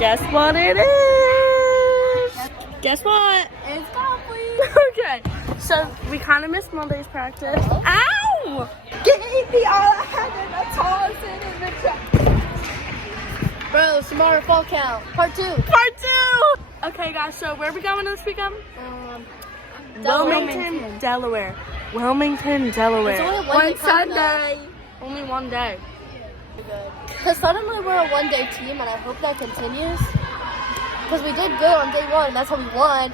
Guess what it is? Guess what? It's coffee. Okay, so we kind of missed Monday's practice. Ow! Give me all I had in the toss and in the truck. Bro, tomorrow fall count. Part 2. Part 2! Okay, guys, so where are we going this weekend? Wilmington, Delaware. Wilmington, Delaware. It's only one day Sunday. Only one day. Because suddenly we're a one-day team, and I hope that continues. Because we did good on day 1, that's how we won.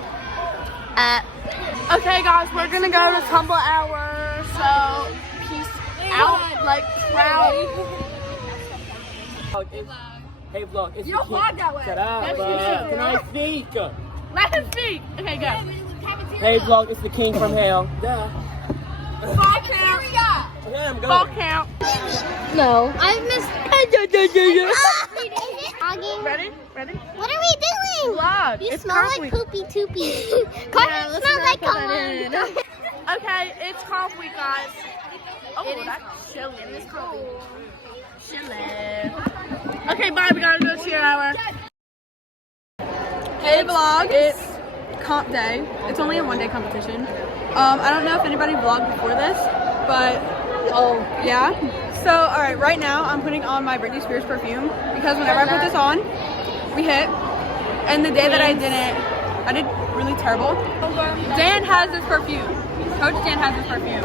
Okay, guys, we're gonna go to Tumble Hour. So, peace out, like proud. Hey, vlog, it's You don't vlog that way. Shut up, Yes, you bro. do. Can I speak? Let him speak. Okay, go. Hey, vlog, it's the king from hell. Duh. Ball count. Okay, I'm Ball going. count. No. I've missed. Ready? Ready? What are we doing? Vlog. You It's smell Conf like Week. poopy toopy. Carmen smells like cologne. Okay, it's Conf Week, guys. Oh, It is that's chilly. It is cold. Chilly. Okay, bye. We gotta go to your hour. Hey vlog, it's comp day. It's only a one-day competition. I don't know if anybody vlogged before this, but yeah. So alright, right now I'm putting on my Britney Spears perfume because whenever I put this on, we hit. And the day that I didn't, I did really terrible. Dan has this perfume. Coach Dan has this perfume.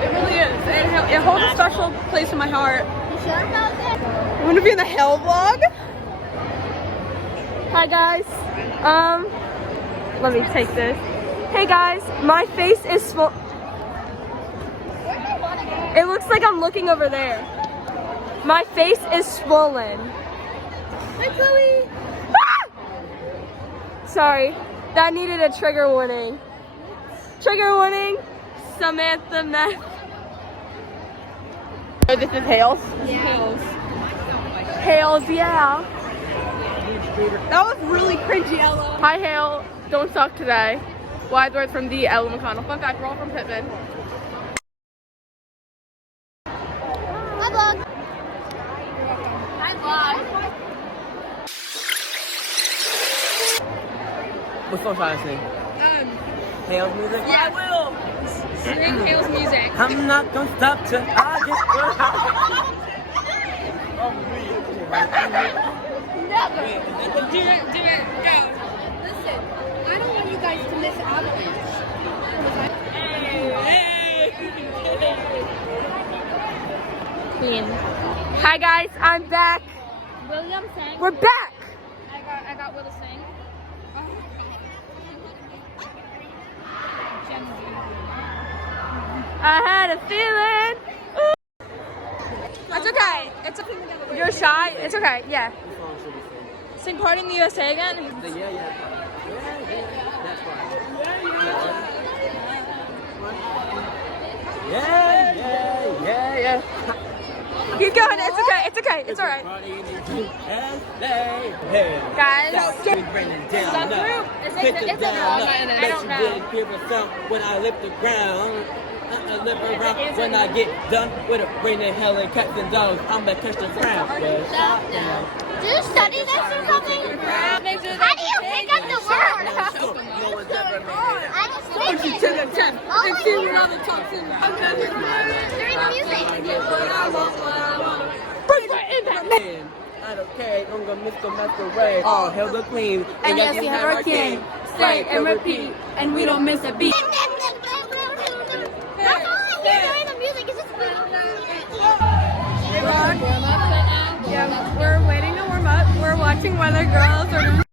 It really is. It holds a special place in my heart. You want to be in the hell vlog? Hi, guys. Let me take this. Hey, guys. My face is swollen. It looks like I'm looking over there. My face is swollen. Hi, Chloe. Ah! Sorry, that needed a trigger warning. Trigger warning, Samantha Meth. Oh, this is Hales. Hales, yeah. That was really cringy, Ella. Hi, Hale. Don't suck today. Wise words from the Ella McConnell. Fun fact, we're all from Pittman. Hi, vlog. Hi, vlog. What song should I sing? Hale's music? Yeah, I will. Sing Hales music. I'm not gonna stop till I get Never. Do it, go. Listen, I don't want you guys to miss Avalanche. Queen. Hi, guys. I'm back. William sang. We're back. I got Will to sing. I had a feeling. Ooh. It's okay. It's okay. You're shy. It's okay. Yeah. Sing Party in the USA again. Yeah. That's fine. Yeah. Keep going. It's okay. It's okay. It's alright. Guys, Subgroup? It's a vlog. I don't know. When I lift the ground, lift around. When I get done with it, raining hell and cats and dogs, I'm gonna catch the crown. Do you study this or something? How do you pick up the word? No one's ever made it. I just take it. Oh, See what other talks in. during the music. I don't care, I'm gonna miss the masquerade. All hail the queen. And yes, we have our king. Stay and repeat, and we don't miss a beat. That's all I hear during the music is just Yeah, we're waiting to warm up. We're watching Weather Girls.